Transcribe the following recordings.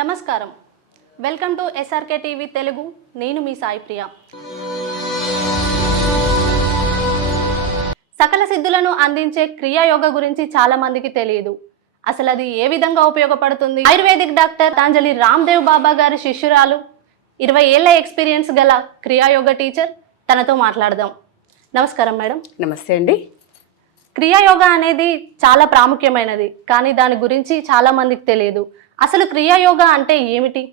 నమస్కారం. Welcome to SRK TV Telugu. నేను మీ సాయి ప్రియ. సకల సిద్ధులను అందించే క్రియాయోగ గురించి చాలా మందికి తెలియదు. అసలు అది ఏ విధంగా ఉపయోగపడుతుంది? ఆయుర్వేదిక్ డాక్టర్ తాంజలి రామ్దేవ్ బాబా గారి శిష్యురాలు ఇరవై ఏళ్ళ ఎక్స్పీరియన్స్ గల క్రియాయోగ టీచర్ తనతో మాట్లాడదాం. నమస్కారం మేడం. నమస్తే అండి. క్రియాయోగ అనేది చాలా ప్రాముఖ్యమైనది కానీ దాని గురించి చాలా మందికి తెలియదు. అసలు క్రియాయోగ అంటే ఏమిటి?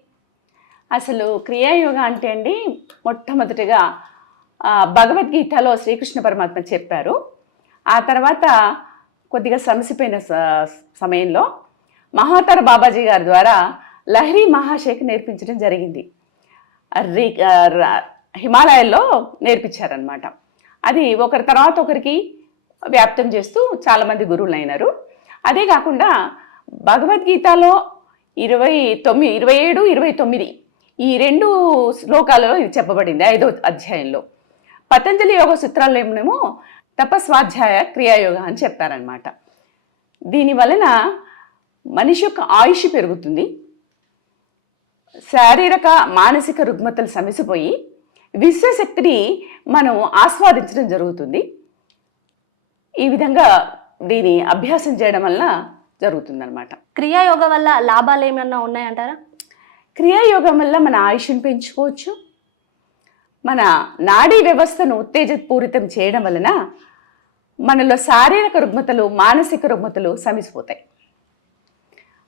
అసలు క్రియాయోగ అంటే అండి మొట్టమొదటిగా భగవద్గీతలో శ్రీకృష్ణ పరమాత్మ చెప్పారు. ఆ తర్వాత కొద్దిగా సమసిపోయిన స- సమయంలో మహాతర బాబాజీ గారి ద్వారా లహరి మహాశేఖ్ నేర్పించడం జరిగింది. రీ హిమాలయాల్లో నేర్పించారనమాట అది ఒకరి తర్వాత ఒకరికి వ్యాప్తం చేస్తూ చాలామంది గురువులు అయినారు అదే కాకుండా భగవద్గీతలో ఇరవై తొమ్మిది ఇరవై ఏడు ఇరవై తొమ్మిది. ఈ రెండు శ్లోకాలలో ఇది చెప్పబడింది ఐదో అధ్యాయంలో. పతంజలి యోగ సూత్రాల్లో ఏమేమో తపస్వాధ్యాయ క్రియాయోగ అని చెప్పారనమాట దీని వలన మనిషి యొక్క ఆయుష్ పెరుగుతుంది. శారీరక మానసిక రుగ్మతలు సమసిపోయి విశ్వశక్తిని మనం ఆస్వాదించడం జరుగుతుంది. ఈ విధంగా దీని అభ్యాసం చేయడం వలన జరుగుతుందన్నమాట. క్రియాయోగ వల్ల లాభాలు ఏమన్నా ఉన్నాయంటారా? క్రియాయోగం వల్ల మన ఆయుష్ని పెంచుకోవచ్చు. మన నాడీ వ్యవస్థను ఉత్తేజపూరితం చేయడం వలన మనలో శారీరక రుగ్మతలు మానసిక రుగ్మతలు సమిసిపోతాయి.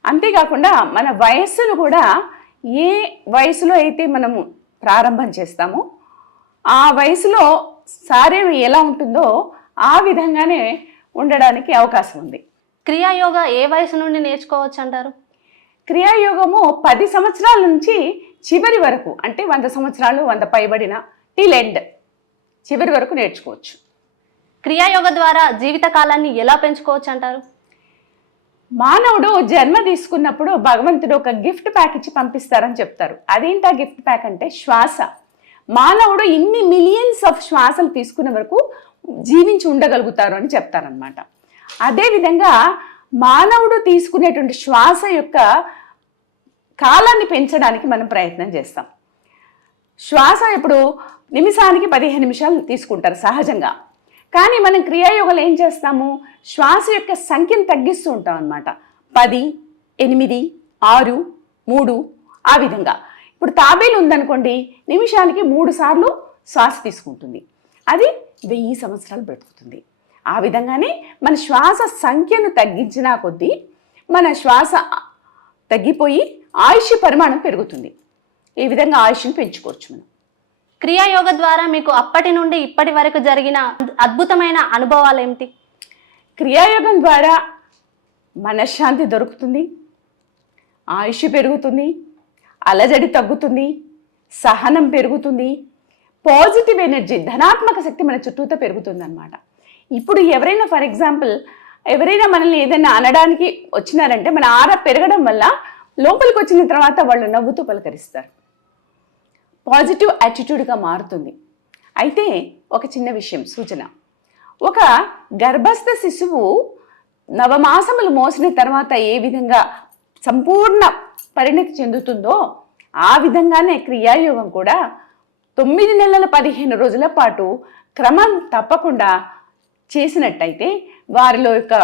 అంతేకాకుండా మన వయస్సును కూడా ఏ వయసులో అయితే మనము ప్రారంభం చేస్తామో ఆ వయసులో శారీరం ఎలా ఉంటుందో ఆ విధంగానే ఉండడానికి అవకాశం ఉంది. క్రియాయోగ ఏ వయసు నుండి నేర్చుకోవచ్చు అంటారు క్రియాయోగము పది సంవత్సరాల నుంచి చివరి వరకు అంటే వంద సంవత్సరాలు వంద పైబడిన టిల్ ఎండ్ చివరి వరకు నేర్చుకోవచ్చు. క్రియాయోగ ద్వారా జీవిత కాలాన్ని ఎలా పెంచుకోవచ్చు అంటారు మానవుడు జన్మ తీసుకున్నప్పుడు భగవంతుడు ఒక గిఫ్ట్ ప్యాక్ ఇచ్చి పంపిస్తారని చెప్తారు. అదేంటి ఆ గిఫ్ట్ ప్యాక్ అంటే శ్వాస. మానవుడు ఇన్ని మిలియన్స్ ఆఫ్ శ్వాసలు తీసుకున్న వరకు జీవించి ఉండగలుగుతారు అని చెప్తారనమాట అదేవిధంగా మానవుడు తీసుకునేటువంటి శ్వాస యొక్క కాలాన్ని పెంచడానికి మనం ప్రయత్నం చేస్తాం. శ్వాస ఇప్పుడు నిమిషానికి పదిహేను నిమిషాలు తీసుకుంటారు సహజంగా. కానీ మనం క్రియాయోగాలు ఏం చేస్తాము? శ్వాస యొక్క సంఖ్యను తగ్గిస్తూ ఉంటాం అన్నమాట. పది ఎనిమిది ఆరు మూడు ఆ విధంగా. ఇప్పుడు తాబేలు ఉందనుకోండి నిమిషానికి మూడు సార్లు శ్వాస తీసుకుంటుంది. అది వెయ్యి సంవత్సరాలు బ్రతుకుతుంది. ఆ విధంగానే మన శ్వాస సంఖ్యను తగ్గించినా కొద్దీ మన శ్వాస తగ్గిపోయి ఆయుష్ పరిమాణం పెరుగుతుంది. ఈ విధంగా ఆయుష్ని పెంచుకోవచ్చు మనం. క్రియాయోగ ద్వారా మీకు అప్పటి నుండి ఇప్పటి వరకు జరిగిన అద్భుతమైన అనుభవాలు ఏమిటి? క్రియాయోగం ద్వారా మనశ్శాంతి దొరుకుతుంది ఆయుష్ పెరుగుతుంది అలజడి తగ్గుతుంది సహనం పెరుగుతుంది పాజిటివ్ ఎనర్జీ ధనాత్మక శక్తి మన చుట్టూతో పెరుగుతుంది అనమాట ఇప్పుడు ఎవరైనా ఫర్ ఎగ్జాంపుల్ ఎవరైనా మనల్ని ఏదైనా అనడానికి వచ్చినారంటే మన ఆర పెరగడం వల్ల లోపలికి వచ్చిన తర్వాత వాళ్ళు నవ్వుతూ పలకరిస్తారు. పాజిటివ్ యాటిట్యూడ్గా మారుతుంది. అయితే ఒక చిన్న విషయం సూచన. ఒక గర్భస్థ శిశువు నవమాసములు మోసిన తర్వాత ఏ విధంగా సంపూర్ణ పరిణతి చెందుతుందో ఆ విధంగానే క్రియాయోగం కూడా తొమ్మిది నెలల పదిహేను రోజుల పాటు క్రమం తప్పకుండా చేసినట్టయితే వారిలో యొక్క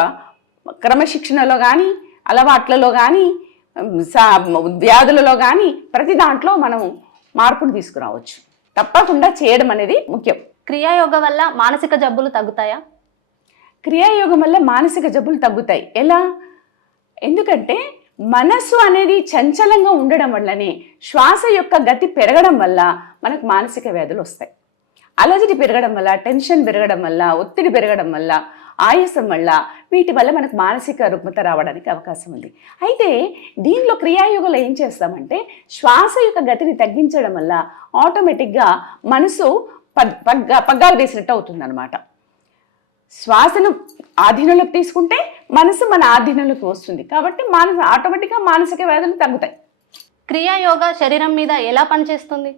క్రమశిక్షణలో కానీ అలవాట్లలో కానీ వ్యాధులలో కానీ ప్రతి దాంట్లో మనం మార్పును తీసుకురావచ్చు. తప్పకుండా చేయడం అనేది ముఖ్యం. క్రియాయోగ వల్ల మానసిక జబ్బులు తగ్గుతాయా? క్రియాయోగం వల్ల మానసిక జబ్బులు తగ్గుతాయి. ఎలా? ఎందుకంటే మనస్సు అనేది చంచలంగా ఉండడం వల్లనే శ్వాస యొక్క గతి పెరగడం వల్ల మనకు మానసిక వ్యాధులు వస్తాయి. అలజడి పెరగడం వల్ల టెన్షన్ పెరగడం వల్ల ఒత్తిడి పెరగడం వల్ల ఆయాసం వల్ల వీటి వల్ల మనకు మానసిక రుగ్మత రావడానికి అవకాశం ఉంది. అయితే దీనిలో క్రియాయోగంలో ఏం చేస్తామంటే శ్వాస యొక్క గతిని తగ్గించడం వల్ల ఆటోమేటిక్గా మనసు పగ్ పగ్గా పగ్గాలు వేసినట్టు అవుతుందన్నమాట. శ్వాసను ఆధీనంలోకి తీసుకుంటే మనసు మన ఆధీనంలోకి వస్తుంది. కాబట్టి మానస ఆటోమేటిక్గా మానసిక వ్యాధులు తగ్గుతాయి. క్రియాయోగ శరీరం మీద ఎలా పనిచేస్తుంది?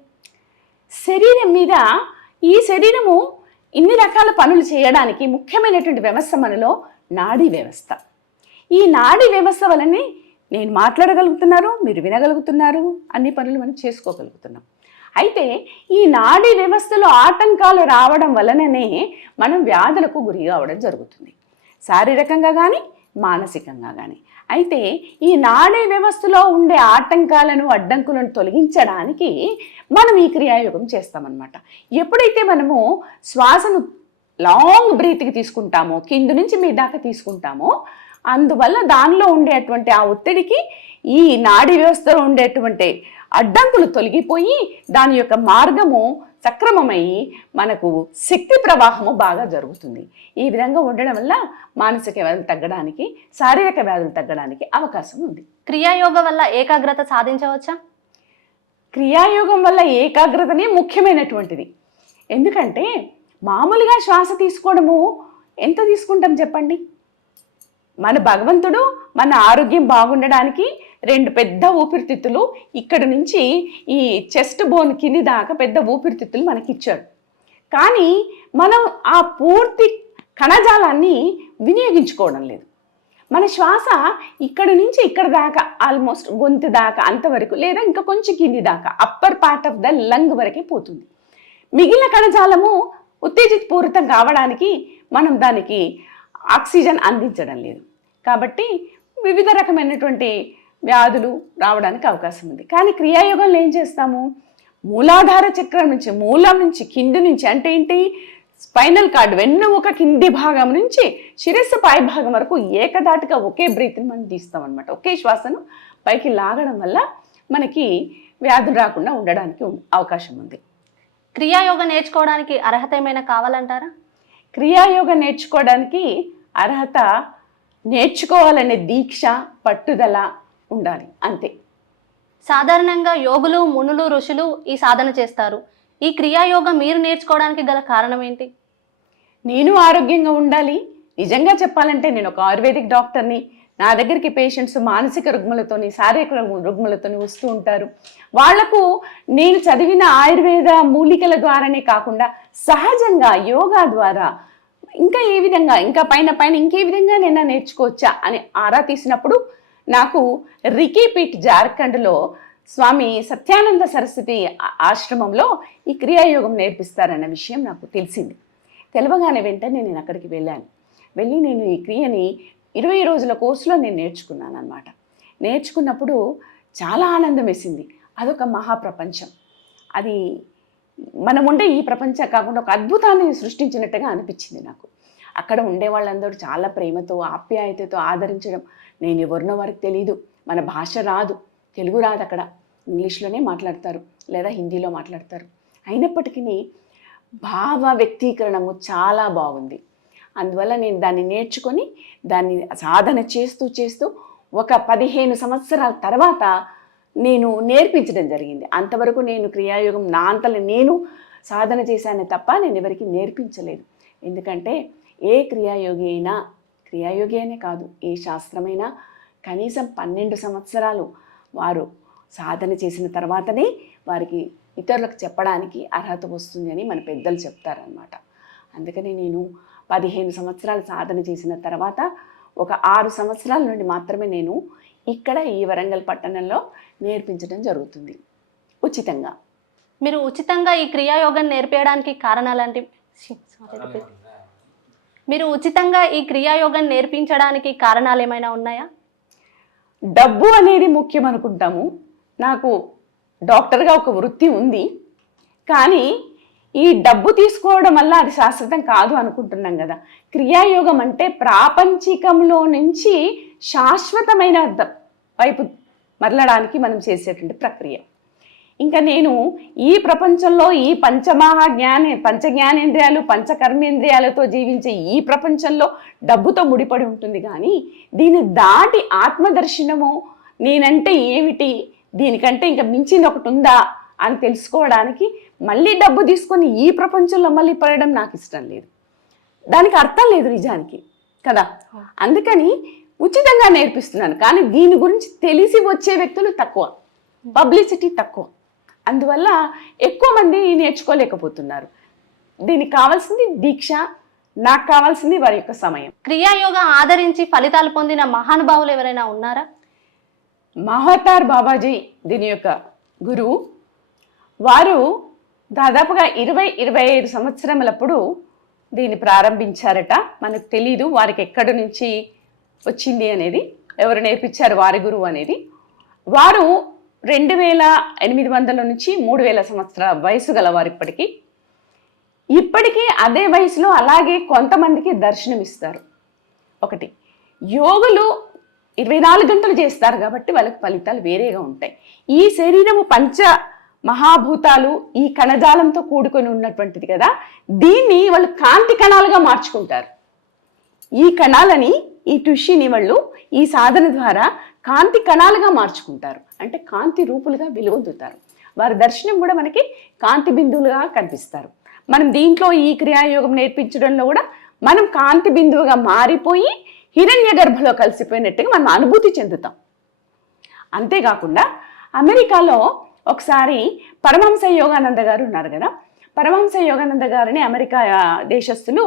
శరీరం మీద ఈ శరీరము ఇన్ని రకాల పనులు చేయడానికి ముఖ్యమైనటువంటి వ్యవస్థ మనలో నాడీ వ్యవస్థ. ఈ నాడీ వ్యవస్థ వలనే నేను మాట్లాడగలుగుతున్నారు మీరు వినగలుగుతున్నారు అన్ని పనులు మనం చేసుకోగలుగుతున్నాం. అయితే ఈ నాడీ వ్యవస్థలో ఆటంకాలు రావడం వలననే మనం వ్యాధులకు గురి కావడం జరుగుతుంది. శారీరకంగా కానీ మానసికంగా కానీ అయితే ఈ నాడీ వ్యవస్థలో ఉండే ఆటంకాలను అడ్డంకులను తొలగించడానికి మనం ఈ క్రియాయోగం చేస్తామన్నమాట. ఎప్పుడైతే మనము శ్వాసను లాంగ్ బ్రీత్కి తీసుకుంటామో కింద నుంచి మీ దాకా తీసుకుంటామో అందువల్ల దానిలో ఉండేటువంటి ఆ ఒత్తిడికి ఈ నాడీ వ్యవస్థలో ఉండేటువంటి అడ్డంకులు తొలగిపోయి దాని యొక్క మార్గము సక్రమమై మనకు శక్తి ప్రవాహము బాగా జరుగుతుంది. ఈ విధంగా ఉండడం వల్ల మానసిక వ్యాధులు తగ్గడానికి శారీరక వ్యాధులు తగ్గడానికి అవకాశం ఉంది. క్రియాయోగ వల్ల ఏకాగ్రత సాధించవచ్చా? క్రియాయోగం వల్ల ఏకాగ్రతనే ముఖ్యమైనటువంటిది. ఎందుకంటే మామూలుగా శ్వాస తీసుకోవడము ఎంత తీసుకుంటాం చెప్పండి? మన భగవంతుడు మన ఆరోగ్యం బాగుండడానికి రెండు పెద్ద ఊపిరితిత్తులు ఇక్కడ నుంచి ఈ చెస్ట్ బోన్ కింది దాకా పెద్ద ఊపిరితిత్తులు మనకి ఇచ్చాడు కానీ మనం ఆ పూర్తి కణజాలాన్ని వినియోగించుకోవడం లేదు. మన శ్వాస ఇక్కడ నుంచి ఇక్కడ దాకా ఆల్మోస్ట్ గొంతు దాకా అంతవరకు లేదా ఇంకా కొంచెం కింది దాకా upper part of the lung వరకే పోతుంది. మిగిలిన కణజాలము ఉత్తేజితపూరితం కావడానికి మనం దానికి ఆక్సిజన్ అందించడం లేదు. కాబట్టి వివిధ రకమైనటువంటి వ్యాధులు రావడానికి అవకాశం ఉంది. కానీ క్రియాయోగంలో ఏం చేస్తాము? మూలాధార చక్రం నుంచి మూలం నుంచి కింది నుంచి అంటే ఏంటి? స్పైనల్ కార్డ్ వెన్నుముక కింది భాగం నుంచి శిరస్సు పై భాగం వరకు ఏకదాటిగా ఒకే బ్రీత్ని మనం తీస్తాం అనమాట ఒకే శ్వాసను పైకి లాగడం వల్ల మనకి వ్యాధులు రాకుండా ఉండడానికి అవకాశం ఉంది. క్రియాయోగ నేర్చుకోవడానికి అర్హత ఏమైనా కావాలంటారా? క్రియాయోగం నేర్చుకోవడానికి అర్హత నేర్చుకోవాలనే దీక్ష పట్టుదల ఉండాలి. అంతే. సాధారణంగా యోగులు మునులు ఋషులు ఈ సాధన చేస్తారు. ఈ క్రియాయోగం మీరు నేర్చుకోవడానికి గల కారణం ఏంటి? నేను ఆరోగ్యంగా ఉండాలి. నిజంగా చెప్పాలంటే నేను ఒక ఆయుర్వేదిక్ డాక్టర్ని. నా దగ్గరికి పేషెంట్స్ మానసిక రుగ్మలతోని శారీరక రుగ్మ- రుగ్మలతోని వస్తూ ఉంటారు. వాళ్ళకు నేను చదివిన ఆయుర్వేద మూలికల ద్వారానే కాకుండా సహజంగా యోగా ద్వారా ఇంకా ఏ విధంగా ఇంకా పైన పైన ఇంకే విధంగా నేను నేర్చుకోవచ్చా అని ఆరా తీసినప్పుడు నాకు రికీపీట్ జార్ఖండ్లో స్వామి సత్యానంద సరస్వతి ఆశ్రమంలో ఈ క్రియాయోగం నేర్పిస్తారన్న విషయం నాకు తెలిసింది. తెలవగానే వెంటనే నేను అక్కడికి వెళ్ళాను. వెళ్ళి నేను ఈ క్రియని ఇరవై రోజుల కోర్సులో నేను నేర్చుకున్నాను అనమాట నేర్చుకున్నప్పుడు చాలా ఆనందం వేసింది. అదొక మహాప్రపంచం. అది మనం ఉండే ఈ ప్రపంచం కాకుండా ఒక అద్భుతాన్ని సృష్టించినట్టుగా అనిపించింది నాకు. అక్కడ ఉండే వాళ్ళందరూ చాలా ప్రేమతో ఆప్యాయతతో ఆదరించడం నేను ఎవరినో వారికి తెలియదు మన భాష రాదు. తెలుగు రాదు అక్కడ. ఇంగ్లీష్లోనే మాట్లాడతారు లేదా హిందీలో మాట్లాడతారు. అయినప్పటికీ భావ వ్యక్తీకరణము చాలా బాగుంది. అందువల్ల నేను దాన్ని నేర్చుకొని దాన్ని సాధన చేస్తూ చేస్తూ ఒక పదిహేను సంవత్సరాల తర్వాత నేను నేర్పించడం జరిగింది. అంతవరకు నేను క్రియాయోగం నా అంతలు నేను సాధన చేశానే తప్ప నేను ఎవరికి నేర్పించలేదు. ఎందుకంటే ఏ క్రియాయోగి అయినా క్రియాయోగి అనే కాదు ఏ శాస్త్రమైనా కనీసం పన్నెండు సంవత్సరాలు వారు సాధన చేసిన తర్వాతనే వారికి ఇతరులకు చెప్పడానికి అర్హత వస్తుంది అని మన పెద్దలు చెప్తారనమాట అందుకని నేను పదిహేను సంవత్సరాలు సాధన చేసిన తర్వాత ఒక ఆరు సంవత్సరాల నుండి మాత్రమే నేను ఇక్కడ ఈ వరంగల్ పట్టణంలో నేర్పించడం జరుగుతుంది. ఉచితంగా. మీరు ఉచితంగా ఈ క్రియాయోగం నేర్పించడానికి కారణాలంటే. మీరు ఉచితంగా ఈ క్రియాయోగం నేర్పించడానికి కారణాలు ఏమైనా ఉన్నాయా? డబ్బు అనేది ముఖ్యం అనుకుంటాము. నాకు డాక్టర్గా ఒక వృత్తి ఉంది. కానీ ఈ డబ్బు తీసుకోవడం వల్ల అది శాశ్వతం కాదు అనుకుంటున్నాం కదా. క్రియాయోగం అంటే ప్రాపంచికంలో నుంచి శాశ్వతమైన వైపు మరలడానికి మనం చేసేటువంటి ప్రక్రియ. ఇంకా నేను ఈ ప్రపంచంలో ఈ పంచమహా జ్ఞానే పంచ జ్ఞానేంద్రియాలు పంచ కర్మేంద్రియాలతో జీవించే ఈ ప్రపంచంలో డబ్బుతో ముడిపడి ఉంటుంది కానీ దీన్ని దాటి ఆత్మదర్శనము నేనంటే ఏమిటి? దీనికంటే ఇంకా మించింది ఒకటి ఉందా? అని తెలుసుకోవడానికి మళ్ళీ డబ్బు తీసుకొని ఈ ప్రపంచంలో మళ్ళీ పడడం నాకు ఇష్టం లేదు. దానికి అర్థం లేదు నిజానికి కదా? అందుకని ఉచితంగా నేర్పిస్తున్నాను. కానీ దీని గురించి తెలిసి వచ్చే వ్యక్తులు తక్కువ. పబ్లిసిటీ తక్కువ. అందువల్ల ఎక్కువ మంది నేర్చుకోలేకపోతున్నారు. దీనికి కావాల్సింది దీక్ష నాకు కావాల్సింది వారి యొక్క సమయం. క్రియాయోగ ఆదరించి ఫలితాలు పొందిన మహానుభావులు ఎవరైనా ఉన్నారా? మహతార్ బాబాజీ దీని యొక్క గురువు. వారు దాదాపుగా ఇరవై ఇరవై ఐదు సంవత్సరములప్పుడు దీన్ని ప్రారంభించారట. మనకు తెలీదు వారికి ఎక్కడి నుంచి వచ్చింది అనేది ఎవరు నేర్పించారు వారి గురువు అనేది. వారు రెండు వేల ఎనిమిది వందల నుంచి మూడు వేల సంవత్సరాల వయసు గలవారు ఇప్పటికీ. ఇప్పటికీ అదే వయసులో అలాగే కొంతమందికి దర్శనమిస్తారు. ఒకటి యోగులు ఇరవై నాలుగు గంటలు చేస్తారు కాబట్టి వాళ్ళకి ఫలితాలు వేరేగా ఉంటాయి. ఈ శరీరము పంచ మహాభూతాలు ఈ కణజాలంతో కూడుకొని ఉన్నటువంటిది కదా దీన్ని వాళ్ళు కాంతి కణాలుగా మార్చుకుంటారు. ఈ కణాలని ఈ టుషిని వాళ్ళు ఈ సాధన ద్వారా కాంతి కణాలుగా మార్చుకుంటారు. అంటే కాంతి రూపులుగా వెలుగొందుతారు వారి దర్శనం కూడా మనకి కాంతి బిందువులుగా కనిపిస్తారు. మనం దీంట్లో ఈ క్రియాయోగం నేర్పించడంలో కూడా మనం కాంతి బిందువుగా మారిపోయి హిరణ్య గర్భలో కలిసిపోయినట్టుగా మనం అనుభూతి చెందుతాం. అంతేకాకుండా అమెరికాలో ఒకసారి పరమహంస యోగానంద గారు ఉన్నారు కదా పరమహంస యోగానంద గారిని అమెరికా దేశస్థులు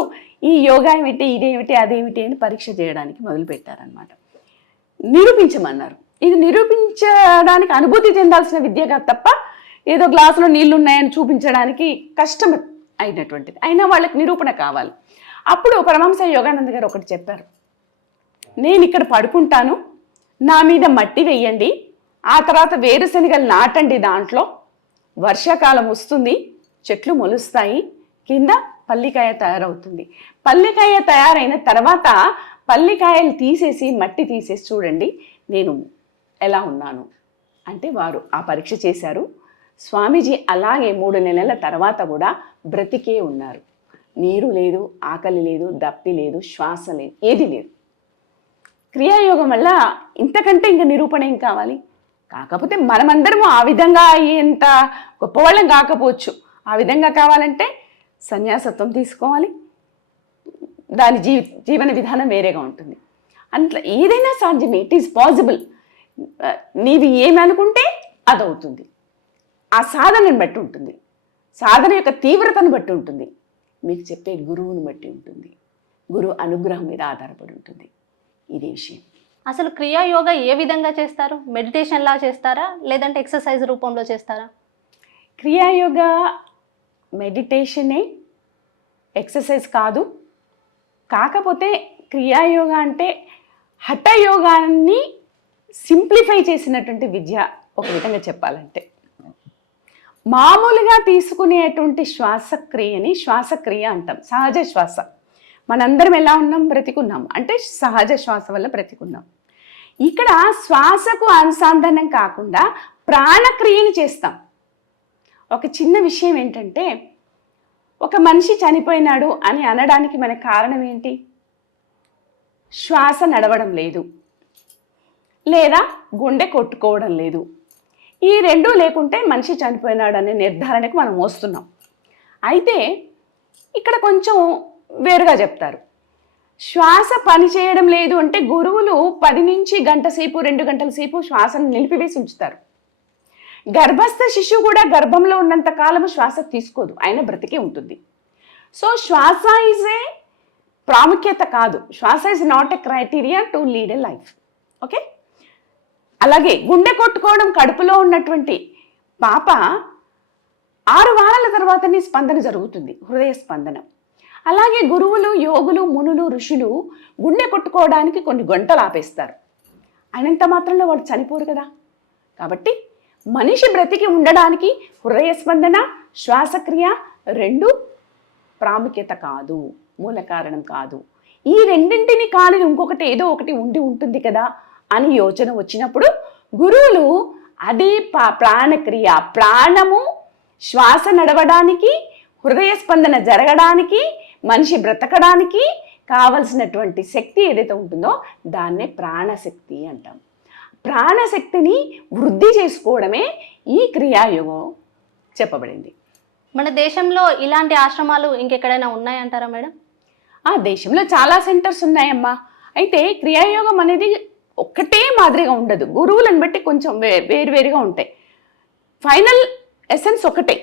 ఈ యోగా ఏమిటి ఇదేమిటి అదేమిటి అని పరీక్ష చేయడానికి మొదలుపెట్టారనమాట నిరూపించమన్నారు. ఇది నిరూపించడానికి అనుభూతి చెందాల్సిన విద్యగా తప్ప ఏదో గ్లాసులో నీళ్ళు ఉన్నాయని చూపించడానికి కష్టం అయినటువంటిది. అయినా వాళ్ళకి నిరూపణ కావాలి. అప్పుడు పరమహంస యోగానంద గారు ఒకటి చెప్పారు. నేను ఇక్కడ పడుకుంటాను. నా మీద మట్టి వెయ్యండి ఆ తర్వాత వేరుశనగలు నాటండి దాంట్లో. వర్షాకాలం వస్తుంది. చెట్లు మొలుస్తాయి కింద పల్లికాయ తయారవుతుంది. పల్లికాయ తయారైన తర్వాత పల్లికాయలు తీసేసి మట్టి తీసేసి చూడండి నేను ఎలా ఉన్నాను అంటే వారు ఆ పరీక్ష చేశారు. స్వామీజీ అలాగే మూడు నెలల తర్వాత కూడా బ్రతికే ఉన్నారు. నీరు లేదు ఆకలి లేదు దప్పి లేదు శ్వాస లేదు ఏది లేదు. క్రియాయోగం వల్ల ఇంతకంటే ఇంకా నిరూపణ ఏం కావాలి? కాకపోతే మనమందరము ఆ విధంగా అయ్యేంత గొప్పవాళ్ళం కాకపోవచ్చు. ఆ విధంగా కావాలంటే సన్యాసత్వం తీసుకోవాలి. దాని జీ జీవన విధానం వేరేగా ఉంటుంది. అట్లా ఏదైనా సాధ్యమే ఇట్ ఈస్ పాసిబుల్ నీవి ఏమి అనుకుంటే అదవుతుంది. ఆ సాధనను బట్టి ఉంటుంది. సాధన యొక్క తీవ్రతను బట్టి ఉంటుంది. మీకు చెప్పే గురువుని బట్టి ఉంటుంది. గురువు అనుగ్రహం మీద ఆధారపడి ఉంటుంది. ఇది విషయం. అసలు క్రియా యోగా ఏ విధంగా చేస్తారు? మెడిటేషన్ లా చేస్తారా? లేదంటే ఎక్సర్సైజ్ రూపంలో చేస్తారా? క్రియాయోగ మెడిటేషనే ఎక్సర్సైజ్ కాదు. కాకపోతే క్రియాయోగ అంటే హఠయోగాన్ని సింప్లిఫై చేసినటువంటి విద్య ఒక విధంగా చెప్పాలంటే. మామూలుగా తీసుకునేటువంటి శ్వాసక్రియని శ్వాసక్రియ అంటాం సహజ శ్వాస. మనందరం ఎలా ఉన్నాం? బ్రతికున్నాం. అంటే సహజ శ్వాస వల్ల బ్రతికున్నాం. ఇక్కడ శ్వాసకు అనుసంధానం కాకుండా ప్రాణక్రియని చేస్తాం. ఒక చిన్న విషయం ఏంటంటే ఒక మనిషి చనిపోయినాడు అని అనడానికి మన కారణం ఏంటి? శ్వాస నడవడం లేదు. లేదా గుండె కొట్టుకోవడం లేదు. ఈ రెండూ లేకుంటే మనిషి చనిపోయినాడు అనే నిర్ధారణకు మనం వస్తున్నాం. అయితే ఇక్కడ కొంచెం వేరుగా చెప్తారు. శ్వాస పని చేయడం లేదు అంటే గురువులు పది నుంచి గంట సేపు రెండు గంటల సేపు శ్వాసను నిలిపివేసి ఉంచుతారు. గర్భస్థ శిశువు కూడా గర్భంలో ఉన్నంత కాలము శ్వాస తీసుకోదు. ఆయన బ్రతికే ఉంటుంది. సో శ్వాస ఈజ్ ఏ ప్రాముఖ్యత కాదు. శ్వాస is not a criteria to lead a life okay అలాగే గుండె కొట్టుకోవడం కడుపులో ఉన్నటువంటి పాప ఆరు వారాల తర్వాతనే స్పందన జరుగుతుంది. హృదయ స్పందన. అలాగే గురువులు యోగులు మునులు ఋషులు గుండె కొట్టుకోవడానికి కొన్ని గంటలు ఆపేస్తారు. అయినంత మాత్రంలో వాడు చనిపోరు కదా. కాబట్టి మనిషి బ్రతికి ఉండడానికి హృదయ స్పందన శ్వాసక్రియ రెండు ప్రాముఖ్యత కాదు మూల కారణం కాదు. ఈ రెండింటిని కాని ఇంకొకటి ఏదో ఒకటి ఉండి ఉంటుంది కదా అని యోచన వచ్చినప్పుడు గురువులు అదే పా- ప్రాణక్రియ ప్రాణము శ్వాస నడవడానికి హృదయ స్పందన జరగడానికి మనిషి బ్రతకడానికి కావలసినటువంటి శక్తి ఏదైతే ఉంటుందో దాన్నే ప్రాణశక్తి అంటాం. ప్రాణశక్తిని వృద్ధి చేసుకోవడమే ఈ క్రియాయోగం చెప్పబడింది. మన దేశంలో ఇలాంటి ఆశ్రమాలు ఇంకెక్కడైనా ఉన్నాయంటారా మేడం? ఆ దేశంలో చాలా సెంటర్స్ ఉన్నాయమ్మా. అయితే క్రియాయోగం అనేది ఒక్కటే మాదిరిగా ఉండదు. గురువులను బట్టి కొంచెం వే వేరువేరుగా ఉంటాయి. ఫైనల్ ఎసెన్స్ ఒకటే.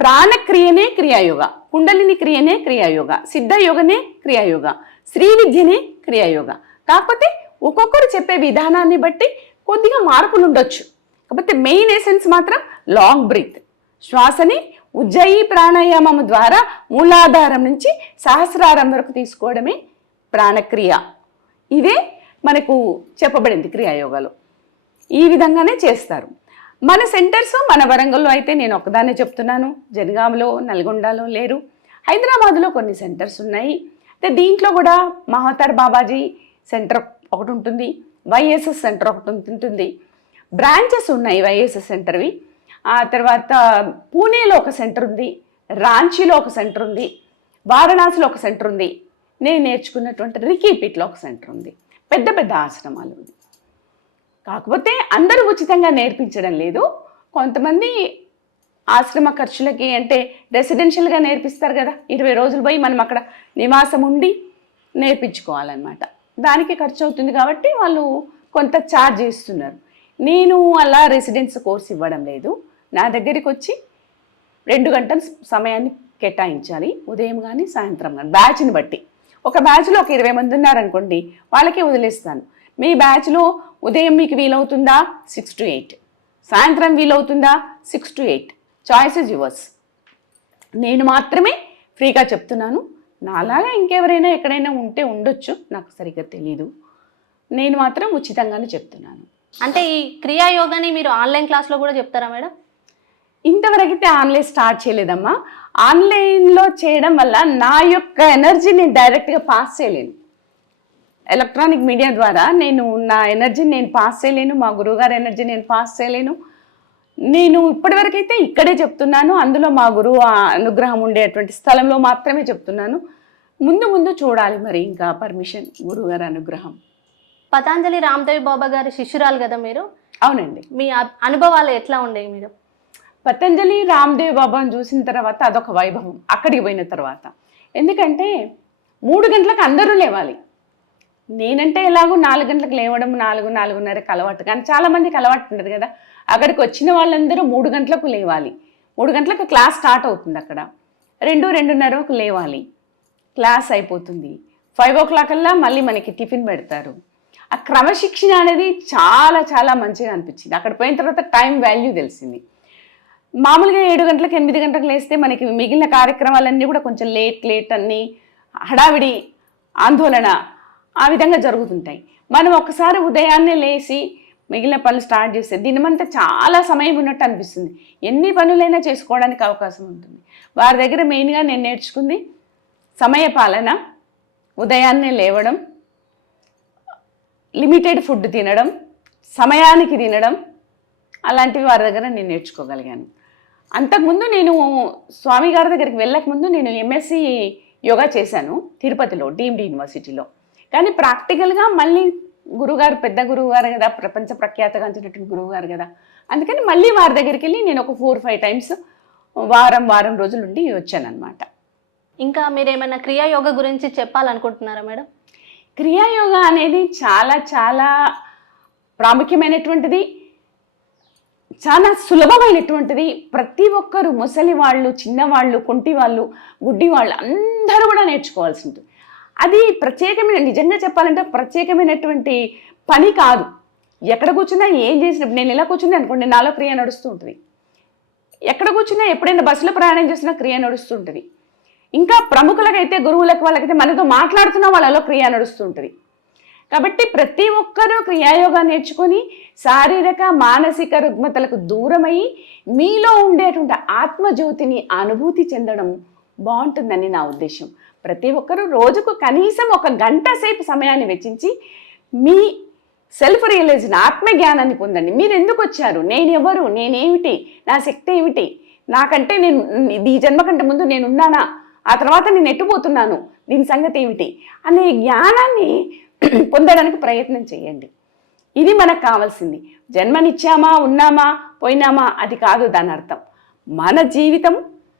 ప్రాణక్రియనే క్రియాయోగ కుండలిని క్రియనే క్రియాయోగ సిద్ధయోగనే క్రియాయోగ శ్రీ విద్యనే క్రియాయోగ. కాకపోతే ఒక్కొక్కరు చెప్పే విధానాన్ని బట్టి కొద్దిగా మార్పులు ఉండొచ్చు. కాకపోతే మెయిన్ ఎసెన్స్ మాత్రం లాంగ్ బ్రీత్ శ్వాసని ఉజ్జయి ప్రాణాయామం ద్వారా మూలాధారం నుంచి సహస్రారం వరకు తీసుకోవడమే ప్రాణక్రియ. ఇదే మనకు చెప్పబడింది క్రియాయోగాలో. ఈ విధంగానే చేస్తారు. మన సెంటర్స్ మన వరంగల్లో అయితే నేను ఒకదాన్నే చెప్తున్నాను. జనగామలో నల్గొండలో లేరు. హైదరాబాద్లో కొన్ని సెంటర్స్ ఉన్నాయి. అయితే దీంట్లో కూడా మహాతార్ బాబాజీ సెంటర్ ఒకటి ఉంటుంది. వైఎస్ఎస్ సెంటర్ ఒకటి ఉంటుంది. బ్రాంచెస్ ఉన్నాయి వైఎస్ఎస్ సెంటర్వి. ఆ తర్వాత పూణేలో ఒక సెంటర్ ఉంది రాంచీలో ఒక సెంటర్ ఉంది వారణాసిలో ఒక సెంటర్ ఉంది. నేను నేర్చుకున్నటువంటి రికీపీట్లో ఒక సెంటర్ ఉంది. పెద్ద పెద్ద ఆశ్రమాలు ఉంది. కాకపోతే అందరూ ఉచితంగా నేర్పించడం లేదు. కొంతమంది ఆశ్రమ ఖర్చులకి అంటే రెసిడెన్షియల్గా నేర్పిస్తారు కదా. ఇరవై రోజులు పోయి మనం అక్కడ నివాసం ఉండి నేర్పించుకోవాలన్నమాట. దానికి ఖర్చు అవుతుంది కాబట్టి వాళ్ళు కొంత ఛార్జ్ చేస్తున్నారు. నేను అలా రెసిడెన్స్ కోర్స్ ఇవ్వడం లేదు. నా దగ్గరికి వచ్చి రెండు గంటల సమయాన్ని కేటాయించాలి. ఉదయం కానీ సాయంత్రం కానీ బ్యాచ్ని బట్టి. ఒక బ్యాచ్లో ఒక ఇరవై మంది ఉన్నారనుకోండి వాళ్ళకే వదిలేస్తాను. మీ బ్యాచ్లో ఉదయం మీకు వీలవుతుందా? Six to eight. సాయంత్రం వీలవుతుందా? Six to eight. Choice is yours. నేను మాత్రమే ఫ్రీగా చెప్తున్నాను. నాలాగా ఇంకెవరైనా ఎక్కడైనా ఉంటే ఉండొచ్చు నాకు సరిగ్గా తెలీదు. నేను మాత్రం ఉచితంగానే చెప్తున్నాను. అంటే ఈ క్రియా యోగాని మీరు ఆన్లైన్ క్లాస్లో కూడా చెప్తారా మేడం? ఇంతవరకైతే ఆన్లైన్ స్టార్ట్ చేయలేదమ్మా. ఆన్లైన్లో చేయడం వల్ల నా యొక్క ఎనర్జీ నేను డైరెక్ట్గా పాస్ చేయలేను. ఎలక్ట్రానిక్ మీడియా ద్వారా నేను నా ఎనర్జీని నేను పాస్ చేయలేను మా గురువుగారి ఎనర్జీ నేను పాస్ చేయలేను. నేను ఇప్పటివరకైతే ఇక్కడే చెప్తున్నాను. అందులో మా గురువు ఆ అనుగ్రహం ఉండేటువంటి స్థలంలో మాత్రమే చెప్తున్నాను. ముందు ముందు చూడాలి మరి ఇంకా పర్మిషన్ గురువుగారి అనుగ్రహం. పతాంజలి రామ్దేవ్ బాబా గారి శిష్యురాలు కదా మీరు? అవునండి. మీ అనుభవాలు ఎట్లా ఉండేవి మీరు? పతంజలి రామ్దేవ్ బాబాను చూసిన తర్వాత అదొక వైభవం అక్కడికి పోయిన తర్వాత. ఎందుకంటే మూడు గంటలకు అందరూ లేవాలి. నేనంటే ఎలాగో నాలుగు గంటలకు లేవడం నాలుగు నాలుగున్నరకు అలవాటు. కానీ చాలామందికి అలవాటు ఉండదు కదా. అక్కడికి వచ్చిన వాళ్ళందరూ మూడు గంటలకు లేవాలి. మూడు గంటలకు క్లాస్ స్టార్ట్ అవుతుంది అక్కడ. రెండు రెండున్నరకు లేవాలి. క్లాస్ అయిపోతుంది. ఫైవ్ ఓ క్లాక్ అల్లా మళ్ళీ మనకి టిఫిన్ పెడతారు. ఆ క్రమశిక్షణ అనేది చాలా చాలా మంచిగా అనిపించింది. అక్కడ పోయిన తర్వాత టైం వాల్యూ తెలిసింది. మామూలుగా ఏడు గంటలకు ఎనిమిది గంటలకు లేస్తే మనకి మిగిలిన కార్యక్రమాలన్నీ కూడా కొంచెం లేట్ లేట్ అన్నీ హడావిడి ఆందోళన ఆ విధంగా జరుగుతుంటాయి. మనం ఒకసారి ఉదయాన్నే లేచి మిగిలిన పనులు స్టార్ట్ చేస్తే దినమంతా చాలా సమయం ఉన్నట్టు అనిపిస్తుంది. ఎన్ని పనులైనా చేసుకోవడానికి అవకాశం ఉంటుంది. వారి దగ్గర మెయిన్గా నేను నేర్చుకుంది సమయ పాలన ఉదయాన్నే లేవడం లిమిటెడ్ ఫుడ్ తినడం సమయానికి తినడం అలాంటివి వారి దగ్గర నేను నేర్చుకోగలిగాను. అంతకుముందు నేను స్వామి గారి దగ్గరికి వెళ్ళకముందు నేను ఎంఎస్సి యోగా చేశాను తిరుపతిలో డీమ్డ్ యూనివర్సిటీలో. కానీ ప్రాక్టికల్గా మళ్ళీ గురుగారు పెద్ద గురువు గారు కదా ప్రపంచ ప్రఖ్యాతగాంచినటువంటి గురువు గారు కదా. అందుకని మళ్ళీ వారి దగ్గరికి వెళ్ళి నేను ఒక ఫోర్ ఫైవ్ టైమ్స్ వారం వారం రోజులు ఉండి వచ్చాను అనమాట ఇంకా మీరు ఏమైనా క్రియా యోగా గురించి చెప్పాలనుకుంటున్నారా మేడం? క్రియాయోగా అనేది చాలా చాలా ప్రాముఖ్యమైనటువంటిది. చాలా సులభమైనటువంటిది. ప్రతి ఒక్కరు ముసలి వాళ్ళు చిన్నవాళ్ళు కుంటి వాళ్ళు గుడ్డి వాళ్ళు అందరూ కూడా నేర్చుకోవాల్సి ఉంటుంది అది ప్రత్యేకమైన నిజంగా చెప్పాలంటే ప్రత్యేకమైనటువంటి పని కాదు. ఎక్కడ కూర్చున్నా ఏం చేసినప్పుడు నేను ఇలా కూర్చున్నా అనుకోండి నాలో క్రియ నడుస్తూ ఉంటుంది. ఎక్కడ కూర్చున్నా ఎప్పుడైనా బస్సులో ప్రయాణం చేసినా క్రియ నడుస్తూ ఉంటుంది. ఇంకా ప్రముఖులకైతే గురువులకు వాళ్ళకైతే మనతో మాట్లాడుతున్న వాళ్ళలో క్రియ నడుస్తుంటుంది కాబట్టి ప్రతి ఒక్కరూ క్రియాయోగా నేర్చుకొని శారీరక మానసిక రుగ్మతలకు దూరమై మీలో ఉండేటువంటి ఆత్మజ్యోతిని అనుభూతి చెందడం బాగుంటుందని నా ఉద్దేశం. ప్రతి ఒక్కరూ రోజుకు కనీసం ఒక గంట సేపు సమయాన్ని వెచ్చించి మీ సెల్ఫ్ రియలైజేషన్ ఆత్మజ్ఞానాన్ని పొందండి. మీరు ఎందుకు వచ్చారు? నేను ఎవరు? నేనేమిటి? నా శక్తి ఏమిటి? నాకంటే నేను ఈ జన్మ కంటే ముందు నేను ఉన్నానా ఆ తర్వాత నేను ఎట్టుపోతున్నాను? దీని సంగతి ఏమిటి? అనే జ్ఞానాన్ని పొందడానికి ప్రయత్నం చేయండి. ఇది మనకు కావాల్సింది. జన్మనిచ్చామా? ఉన్నామా? పోయినామా? అది కాదు దాని అర్థం. మన జీవితం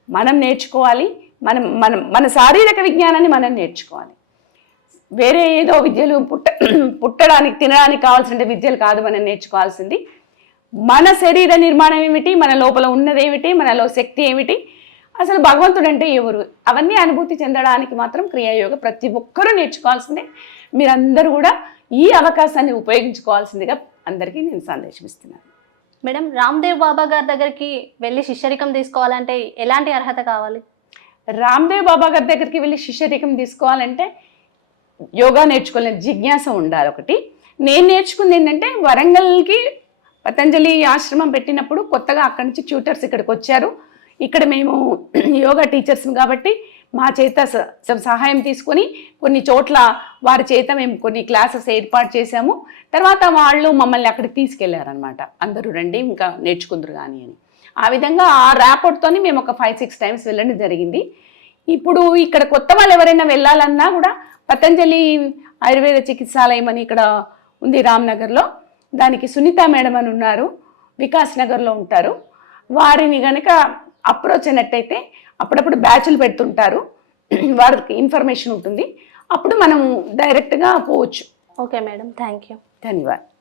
మనం నేర్చుకోవాలి. మనం మనం మన శారీరక విజ్ఞానాన్ని మనం నేర్చుకోవాలి. వేరే ఏదో విద్యలు పుట్ట పుట్టడానికి తినడానికి కావాల్సిన విద్యలు కాదు మనం నేర్చుకోవాల్సింది. మన శరీర నిర్మాణం ఏమిటి? మన లోపల ఉన్నదేమిటి మనలో శక్తి ఏమిటి? అసలు భగవంతుడు అంటే ఎవరు? అవన్నీ అనుభూతి చెందడానికి మాత్రం క్రియాయోగ ప్రతి ఒక్కరూ నేర్చుకోవాల్సిందే. మీరందరూ కూడా ఈ అవకాశాన్ని ఉపయోగించుకోవాల్సిందిగా అందరికీ నేను సందేశం ఇస్తున్నాను మేడం రామ్దేవ్ బాబా గారి దగ్గరికి వెళ్ళి శిష్యరికం తీసుకోవాలంటే ఎలాంటి అర్హత కావాలి? రామ్దేవ్ బాబా గారి దగ్గరికి వెళ్ళి శిష్యరికం తీసుకోవాలంటే యోగా నేర్చుకోవాలని జిజ్ఞాస ఉండాలి ఒకటి. నేను నేర్చుకుంది ఏంటంటే వరంగల్కి పతంజలి ఆశ్రమం పెట్టినప్పుడు కొత్తగా అక్కడి నుంచి ట్యూటర్స్ ఇక్కడికి వచ్చారు. ఇక్కడ మేము యోగా టీచర్స్ కాబట్టి మా చేత స- సహాయం తీసుకొని కొన్ని చోట్ల వారి చేత మేము కొన్ని క్లాసెస్ ఏర్పాటు చేశాము. తర్వాత వాళ్ళు మమ్మల్ని అక్కడికి తీసుకెళ్ళారనమాట అందరూ రండి ఇంకా నేర్చుకుందరు కానీ అని. ఆ విధంగా ఆ ర్యాపోర్ట్తోని మేము ఒక ఫైవ్ సిక్స్ టైమ్స్ వెళ్ళడం జరిగింది. ఇప్పుడు ఇక్కడ కొత్త వాళ్ళు ఎవరైనా వెళ్ళాలన్నా కూడా పతంజలి ఆయుర్వేద చికిత్సాలయం అని ఇక్కడ ఉంది రామ్నగర్లో. దానికి సునీత మేడం అని ఉన్నారు. వికాస్ నగర్లో ఉంటారు. వారిని కనుక అప్రోచ్ అయినట్టయితే అప్పుడప్పుడు బ్యాచ్లు పెడుతుంటారు. వారికి ఇన్ఫర్మేషన్ ఉంటుంది. అప్పుడు మనం డైరెక్ట్గా పోవచ్చు. ఓకే మేడం థ్యాంక్ యూ ధన్యవాదాలు.